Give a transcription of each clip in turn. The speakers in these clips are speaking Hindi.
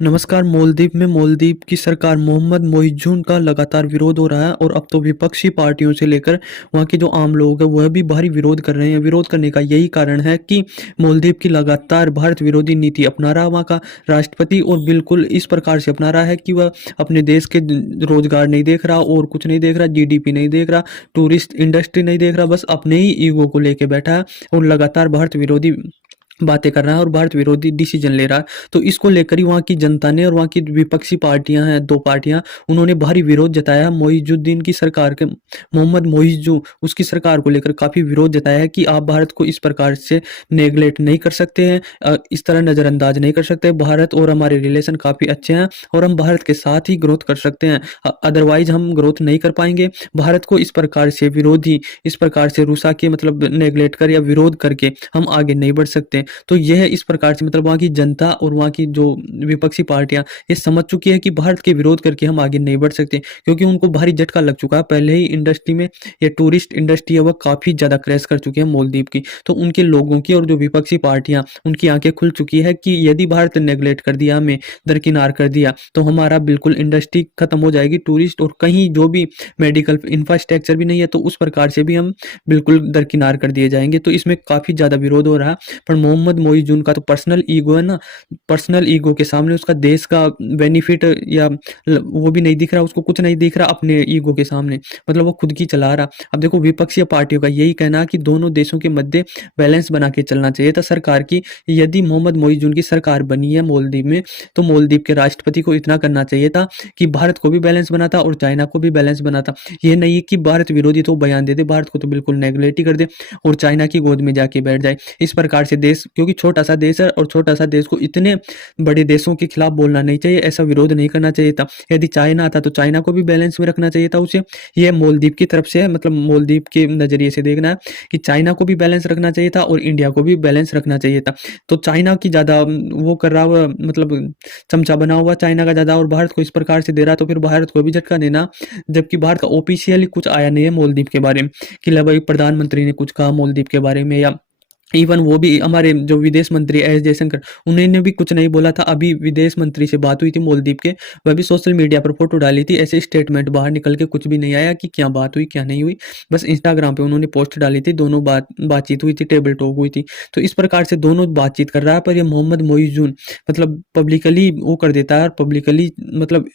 नमस्कार। मालदीव में मालदीव की सरकार मोहम्मद मोइज़ुन का लगातार विरोध हो रहा है और अब तो विपक्षी पार्टियों से लेकर वहाँ के जो आम लोग हैं वह भी भारी विरोध कर रहे हैं। विरोध करने का यही कारण है कि मालदीव की लगातार भारत विरोधी नीति अपना रहा वहाँ का राष्ट्रपति, और बिल्कुल इस प्रकार से अपना रहा है कि वह अपने देश के रोजगार नहीं देख रहा और कुछ नहीं देख रहा, जीडीपी नहीं देख रहा, टूरिस्ट इंडस्ट्री नहीं देख रहा, बस अपने ही ईगो को लेके बैठा है और लगातार भारत विरोधी बातें कर रहा है और भारत विरोधी डिसीजन ले रहा है। तो इसको लेकर ही वहाँ की जनता ने और वहाँ की विपक्षी पार्टियां हैं, 2 पार्टियां, उन्होंने भारी विरोध जताया है। मोइजुद्दीन की सरकार के मोहम्मद मोइज़ू उसकी सरकार को लेकर काफ़ी विरोध जताया है कि आप भारत को इस प्रकार से नेगलेक्ट नहीं कर सकते हैं, इस तरह नज़रअंदाज नहीं कर सकते। भारत और हमारे रिलेशन काफ़ी अच्छे हैं और हम भारत के साथ ही ग्रोथ कर सकते हैं, अदरवाइज़ हम ग्रोथ नहीं कर पाएँगे। भारत को इस प्रकार से विरोधी, इस प्रकार से रुसा के मतलब नेगलेक्ट कर या विरोध करके हम आगे नहीं बढ़ सकते। तो यह इस प्रकार से मतलब वहाँ की जनता और वहाँ की जो विपक्षी पार्टियां ये समझ चुकी है कि भारत के विरोध करके हम आगे नहीं बढ़ सकते, क्योंकि उनको भारी झटका लग चुका है। पहले ही इंडस्ट्री में ये टूरिस्ट इंडस्ट्री है वह काफ़ी ज़्यादा क्रैश कर चुकी है मालदीव की। तो उनके लोगों की और जो विपक्षी पार्टियां उनकी आंखें खुल चुकी है कि यदि भारत ने नेगलेक्ट कर दिया, हमें दरकिनार कर दिया, तो हमारा बिल्कुल इंडस्ट्री खत्म हो जाएगी, टूरिस्ट और कहीं जो भी मेडिकल इंफ्रास्ट्रक्चर भी नहीं है तो उस प्रकार से भी हम बिल्कुल दरकिनार कर दिए जाएंगे। तो इसमें काफ़ी ज़्यादा विरोध हो रहा है। पर मोहम्मद मोइज़ुन का तो पर्सनल ईगो है ना, पर्सनल ईगो के सामने उसका देश का बेनिफिट या वो भी नहीं दिख रहा, उसको कुछ नहीं दिख रहा अपने ईगो के सामने, मतलब वो खुद की चला रहा। अब देखो विपक्षी पार्टियों का यही कहना है कि दोनों देशों के मध्य बैलेंस बना के चलना चाहिए था सरकार की। यदि मोहम्मद मोइज़ुन की सरकार बनी है मालदीव में, तो मालदीव के राष्ट्रपति को इतना करना चाहिए था कि भारत को भी बैलेंस बनाता और चाइना को भी बैलेंस बनाता। ये नहीं है कि भारत विरोधी तो बयान दे दे, भारत को तो बिल्कुल नेगलेक्ट ही कर दे और चाइना की गोद में जाके बैठ जाए। इस प्रकार से देश, क्योंकि छोटा सा देश है और छोटा सा देश को इतने बड़े देशों के खिलाफ बोलना नहीं चाहिए, ऐसा विरोध नहीं करना चाहिए था। यदि चाइना था तो चाइना को भी बैलेंस में रखना चाहिए था उसे। यह मालदीव की तरफ से है, मतलब मालदीव के नजरिए से देखना है कि चाइना को भी बैलेंस रखना चाहिए था और इंडिया को भी बैलेंस रखना चाहिए था। तो चाइना की ज्यादा वो कर रहा हुआ, मतलब चमचा बना हुआ चाइना का ज्यादा, और भारत को इस प्रकार से दे रहा, तो फिर भारत को भी झटका देना। जबकि भारत का ऑफिशियली कुछ आया नहीं है मालदीव के बारे में कि ला भाई प्रधानमंत्री ने कुछ कहा मालदीव के बारे में, या इवन वो भी हमारे जो विदेश मंत्री एस जयशंकर, उन्होंने भी कुछ नहीं बोला था। अभी विदेश मंत्री से बात हुई थी मालदीव के, वह भी सोशल मीडिया पर फोटो डाली थी, ऐसे स्टेटमेंट बाहर निकल के कुछ भी नहीं आया कि क्या बात हुई क्या नहीं हुई। बस इंस्टाग्राम पे उन्होंने पोस्ट डाली थी, दोनों बातचीत हुई थी, टेबल टॉक हुई थी। तो इस प्रकार से दोनों बातचीत कर रहा है। पर ये मोहम्मद मोइज़ुन मतलब पब्लिकली वो कर देता है, पब्लिकली मतलब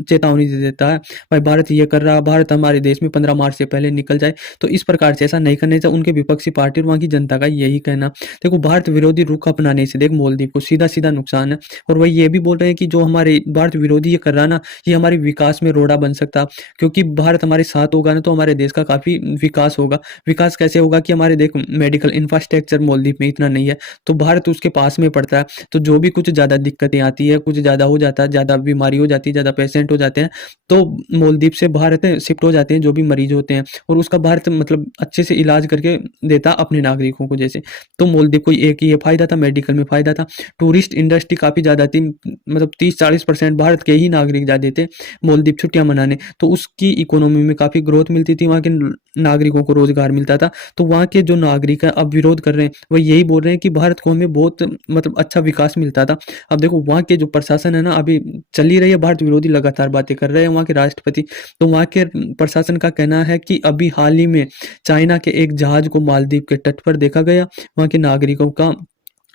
चेतावनी दे देता है, भाई भारत ये कर रहा है, भारत हमारे देश में 15 मार्च से पहले निकल जाए। तो इस प्रकार से ऐसा नहीं करने से उनके विपक्षी पार्टी और वहाँ की जनता का यही कहना। देखो भारत विरोधी रुख अपनाने से देख मालदीव को सीधा सीधा नुकसान है। और वही ये भी बोल रहे हैं कि जो हमारे भारत विरोधी ये कर रहा है ना, ये हमारे विकास में रोड़ा बन सकता, क्योंकि भारत हमारे साथ होगा ना तो हमारे देश का काफ़ी विकास होगा। विकास कैसे होगा कि हमारे देख मेडिकल इंफ्रास्ट्रक्चर मालदीव में इतना नहीं है, तो भारत उसके पास में पड़ता है। तो जो भी कुछ ज़्यादा दिक्कतें आती है, कुछ ज़्यादा हो जाता है, ज़्यादा बीमारी हो जाती है, ज़्यादा पेशेंट हो जाते हैं, तो मालदीव से भारत शिफ्ट हो जाते हैं जो भी मरीज होते हैं, और उसका भारत मतलब अच्छे से इलाज करके देता अपने नागरिकों को जैसे। तो मालदीव को एक ही ये फायदा था, मेडिकल में फायदा था। टूरिस्ट इंडस्ट्री काफ़ी ज़्यादा थी, मतलब 30-40% भारत के ही नागरिक जाते थे मालदीव छुट्टियां मनाने, तो उसकी इकोनॉमी में काफ़ी ग्रोथ मिलती थी, वहाँ के नागरिकों को रोजगार मिलता था। तो वहाँ के जो नागरिक हैं अब विरोध कर रहे हैं, वह यही बोल रहे हैं कि भारत को हमें बहुत मतलब अच्छा विकास मिलता था। अब देखो वहाँ के जो प्रशासन है ना, अभी चल ही रही है भारत विरोधी, लगातार बातें कर रहे हैं वहाँ के राष्ट्रपति। तो वहाँ के प्रशासन का कहना है कि अभी हाल ही में चाइना के एक जहाज को मालदीव के तट पर देखा गया, वहाँ के नागरिकों का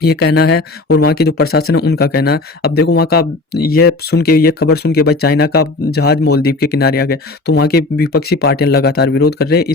ये कहना है और वहाँ के जो प्रशासन है उनका कहना है। अब देखो वहाँ का ये सुन के, ये खबर सुन के भाई चाइना का जहाज मालदीव के किनारे आ गया, तो वहाँ के विपक्षी पार्टियां लगातार विरोध कर रहे हैं।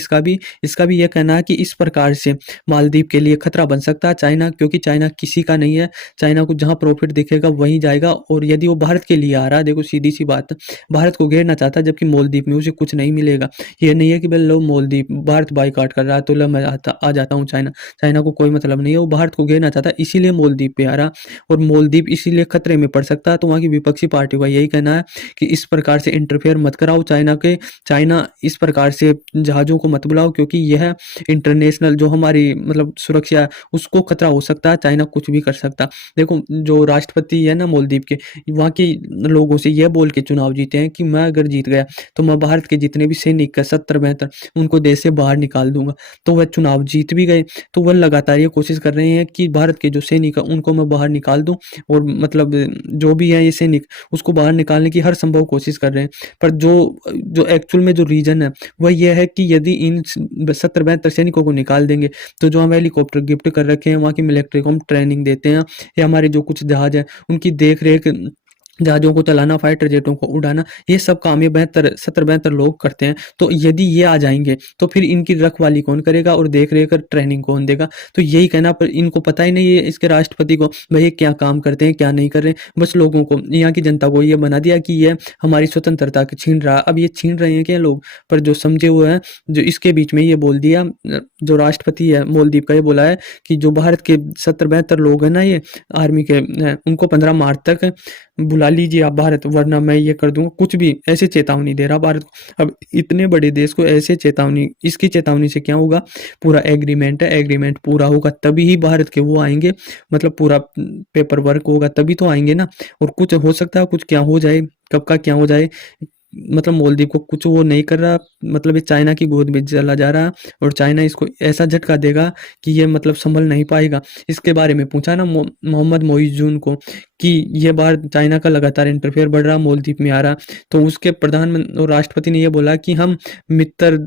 इसका भी ये कहना है कि इस प्रकार से मालदीव के लिए खतरा बन सकता है चाइना, क्योंकि चाइना किसी का नहीं है। चाइना को जहाँ प्रॉफिट दिखेगा वहीं जाएगा, और यदि वो भारत के लिए आ रहा है, देखो सीधी सी बात है, भारत को घेरना चाहता है, जबकि मालदीव में उसे कुछ नहीं मिलेगा। ये नहीं है कि भाई लो मालदीव भारत बाईकाट कर रहा है तो लो मैं आ जाता हूँ चाइना। चाइना को कोई मतलब नहीं है, वो भारत को घेरना चाहता है, इसीलिए मालदीव पे आ रहा, और मालदीव इसीलिए खतरे में पड़ सकता है। तो वहाँ की विपक्षी पार्टी का यही कहना है कि इस प्रकार से इंटरफेयर मत कराओ चाइना इस प्रकार से जहाज़ों को मत बुलाओ, क्योंकि यह इंटरनेशनल जो हमारी मतलब सुरक्षा है उसको खतरा हो सकता है, चाइना कुछ भी कर सकता। देखो जो राष्ट्रपति है ना मालदीव के, वहाँ के लोगों से यह बोल के चुनाव जीते हैं कि मैं अगर जीत गया तो मैं भारत के जितने भी सैनिक है 70-72 उनको देश से बाहर निकाल दूंगा। तो वह चुनाव जीत भी गए। तो वह लगातार ये कोशिश कर रहे हैं कि भारत के जो सैनिक है उनको मैं बाहर निकाल दूँ और मतलब जो भी है ये सैनिक उसको बाहर निकालने की हर संभव कोशिश कर रहे हैं। पर जो जो एक्चुअल में जो रीज़न है वह ये है कि यदि इन 70-72 सैनिकों को निकाल देंगे तो जो हम हेलीकॉप्टर गिफ्ट कर रखे हैं वहाँ की मिलिट्री को हम ट्रेनिंग देते हैं या हमारे जो कुछ जहाज हैं उनकी देख-रेख जहाज़ों को चलाना, फाइटर जेटों को उड़ाना, ये सब काम ये 72 लोग करते हैं। तो यदि ये आ जाएँगे, तो फिर इनकी रखवाली कौन करेगा और देख-रेख और ट्रेनिंग कौन देगा? तो यही कहना पर इनको पता ही नहीं है इसके राष्ट्रपति को, भई ये क्या काम करते हैं, क्या नहीं कर रहे हैं। बस लोगों को, यहाँ की जनता को ये बना दिया कि ये हमारी स्वतंत्रता की छीन रहा है। अब ये छीन रहे हैं क्या लोग? पर जो समझे हुए हैं, जो इसके बीच में ये बोल दिया जो राष्ट्रपति है मालदीव का, ये बोला है कि जो भारत के 70-72 लोग हैं ना ये आर्मी के उनको 15 मार्च तक बुला लीजिए आप भारत, वरना मैं ये कर दूँगा, कुछ भी ऐसे चेतावनी दे रहा भारत को। अब इतने बड़े देश को ऐसे चेतावनी, इसकी चेतावनी से क्या होगा? पूरा एग्रीमेंट है, एग्रीमेंट पूरा होगा तभी ही भारत के वो आएँगे, मतलब पूरा पेपर वर्क होगा तभी तो आएँगे ना। और कुछ हो सकता है, कुछ क्या हो जाए, कब का क्या हो जाए, मतलब मालदीव को कुछ वो नहीं कर रहा, मतलब ये चाइना की गोद में चला जा रहा और चाइना इसको ऐसा झटका देगा कि ये मतलब संभल नहीं पाएगा। इसके बारे में पूछा ना मोहम्मद मोइज़ुन को कि ये बार चाइना का लगातार इंटरफेयर बढ़ रहा, मालदीव में आ रहा, तो उसके और राष्ट्रपति ने ये बोला कि हम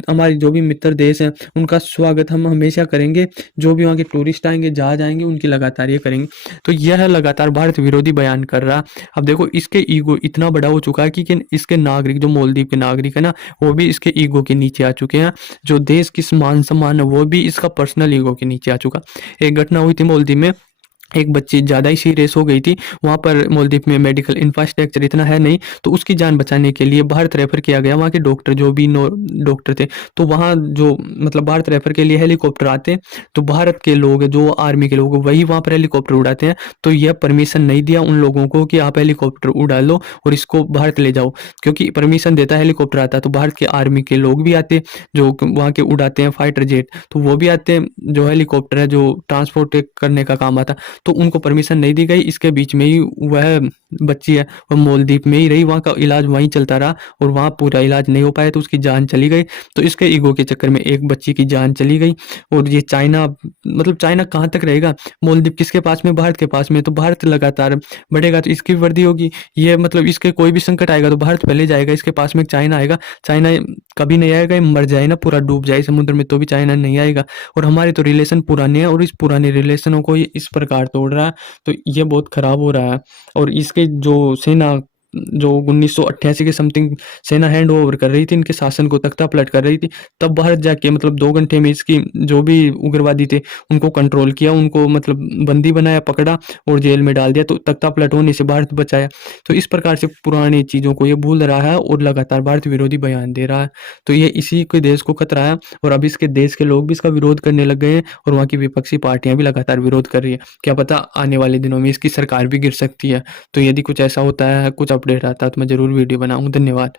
हमारे जो भी मित्र देश हैं, उनका स्वागत हम हमेशा करेंगे, जो भी वहाँ के टूरिस्ट आएँगे, जहाज आएँगे, उनकी लगातार ये करेंगे। तो यह लगातार भारत विरोधी बयान कर रहा। अब देखो इसके ईगो इतना बड़ा हो चुका है कि इसके नागरिक, जो मालदीव के नागरिक है ना, वो भी इसके ईगो के नीचे आ चुके हैं। जो देश की मान सम्मान है वो भी इसका पर्सनल ईगो के नीचे आ चुका। एक घटना हुई थी मालदीव में, एक बच्ची ज़्यादा ही सीरियस हो गई थी। वहाँ पर मालदीव में मेडिकल इंफ्रास्ट्रक्चर इतना है नहीं, तो उसकी जान बचाने के लिए भारत रेफ़र किया गया। वहाँ के डॉक्टर जो भी डॉक्टर थे, तो वहाँ जो मतलब भारत रेफ़र के लिए हेलीकॉप्टर आते हैं, तो भारत के लोग जो आर्मी के लोग वही वहाँ पर हेलीकॉप्टर उड़ाते हैं। तो यह परमिशन नहीं दिया उन लोगों को कि आप हेलीकॉप्टर उड़ा लो और इसको भारत ले जाओ, क्योंकि परमिशन देता है हेलीकॉप्टर आता है तो भारत के आर्मी के लोग भी आते, जो वहाँ के उड़ाते हैं फाइटर जेट, तो वो भी आते हैं, जो हेलीकॉप्टर है जो ट्रांसपोर्ट करने का काम आता है। तो उनको परमिशन नहीं दी गई। इसके बीच में ही वह बच्ची है वह मालदीव में ही रही, वहाँ का इलाज वहीं चलता रहा और वहाँ पूरा इलाज नहीं हो पाया तो उसकी जान चली गई। तो इसके ईगो के चक्कर में एक बच्ची की जान चली गई। और ये चाइना, मतलब चाइना कहाँ तक रहेगा? मालदीव किसके पास में? भारत के पास में। तो भारत लगातार बढ़ेगा तो इसकी भी वृद्धि होगी। ये मतलब इसके कोई भी संकट आएगा तो भारत पहले जाएगा, इसके पास में चाइना आएगा। चाइना कभी नहीं आएगा, ये मर जाए ना, पूरा डूब जाए समुद्र में, तो भी चाइना नहीं आएगा। और हमारे तो रिलेशन पुराने हैं और इस पुराने रिलेशनों को ये इस प्रकार तोड़ रहा है, तो ये बहुत खराब हो रहा है। और इसके जो सेना, जो 1988 के समथिंग सेना हैंड ओवर कर रही थी, इनके शासन को तख्ता पलट कर रही थी, तब भारत जाके मतलब 2 घंटे में इसकी जो भी उग्रवादी थे उनको कंट्रोल किया, उनको मतलब बंदी बनाया, पकड़ा और जेल में डाल दिया, तो तख्ता पलट होने से भारत बचाया। तो इस प्रकार से पुरानी चीज़ों को ये भूल रहा है और लगातार भारत विरोधी बयान दे रहा है। तो ये इसी के देश को खतरा है और अब इसके देश के लोग भी इसका विरोध करने लग गए हैं और वहाँ की विपक्षी पार्टियाँ भी लगातार विरोध कर रही है। क्या पता आने वाले दिनों में इसकी सरकार भी गिर सकती है। तो यदि कुछ ऐसा होता है, कुछ अपडेट आता है तो मैं ज़रूर वीडियो बनाऊँगा। धन्यवाद।